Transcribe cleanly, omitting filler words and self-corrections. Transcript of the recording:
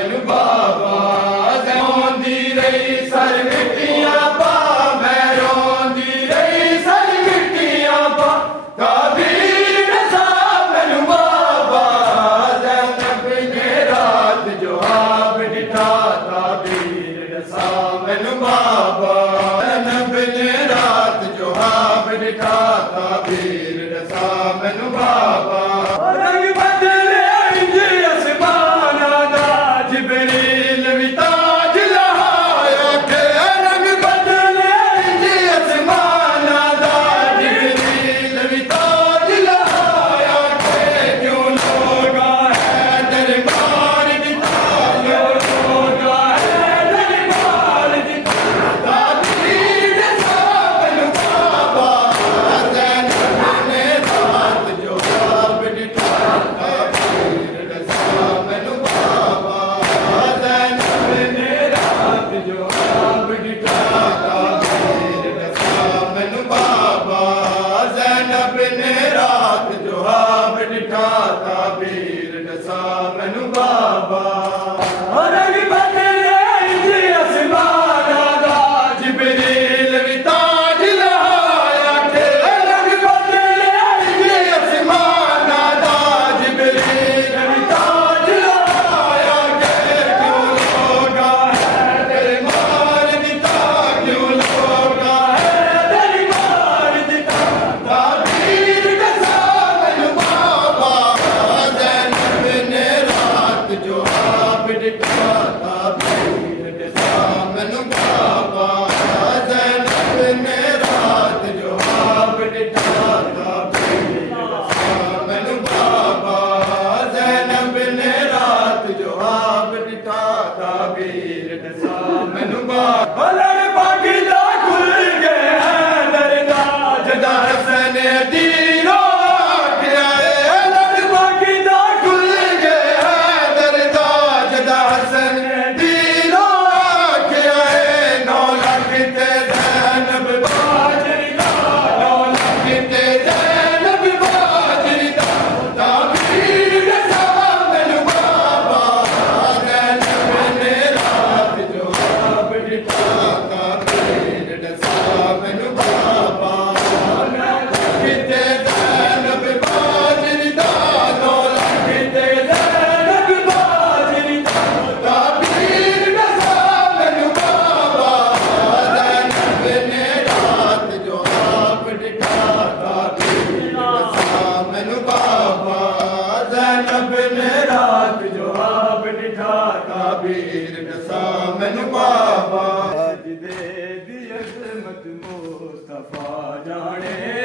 मैनू बाबा रोंदी रही सर मिट्टियां पा मैं रोंदी रही सर मिट्टियां पा कबीर दसा मैनू बाबा ज़ैनब ने रात जो आप डिठा कबीर दसा मैनू बाबा ज़ैनब ने रात जो आप डिठा कबीर दसा मैनू बाबा रंग बदले इंज आसमाना दा जिबरील भी ताज लहाया के रंग बदले इंज आसमाना दा जिबरील भी ताज लहाया के क्यों लोगा है दरबार दी क्यों लोगा है दरबार दी कबीर दसा मैनू बाबा ज़ैनब ने रात जो आप डिठा कबीर दसा मैनू बाबा ज़ैनब ने रात जो आप डिठा कबीर दसा मैनू बाबा ज़ैनब ने रात जो आप डिठा कबीर दसा मैनू बाबा रंग बदले इंज आसमाना दा जिबरील भी ताज लहाया के रंग बदले इंज आसमाना दा जिबरील भी ताज लहाया के क्यों लोगा है दरबार दी क्यों लोगा है दरबार दी कबीर दसा मैनू बाबा ज़ैनब ने रात जो आप डिठा कबीर दसा मैनू बाबा ज़ैनब ने रात जो आप डिठा कबीर दसा मैनू बाबा ज़ैनब ने रात जो आप डिठा कबीर दसा मैनू बाबा लड़ बागिला खुल गए हैं दरदा जदा हसन दीनो आखिया लड़ बागिला खुल गए हैं दरदा जदा हसन दीनो आखिया नौ लाख ते ज़ैनब बाजरी दा 9 लाख ते ज़ैनब बाजरी दा कबीर दसा मैनू बाबा ज़ैनब ने रात जो आप डिठा कबीर दसा मैनू बाबा किते ज़ैनब बाजरी दा 9 लाख ते ज़ैनब बाजरी दा कबीर दसा मैनू बाबा ज़ैनब ने रात जो आप डिठा कबीर दसा मैनू बाबा ज़ैनब ने रात जो आप डिठा कबीर दसा मैनू बाबा जिदे दी अज़मत मुस्तफा जाने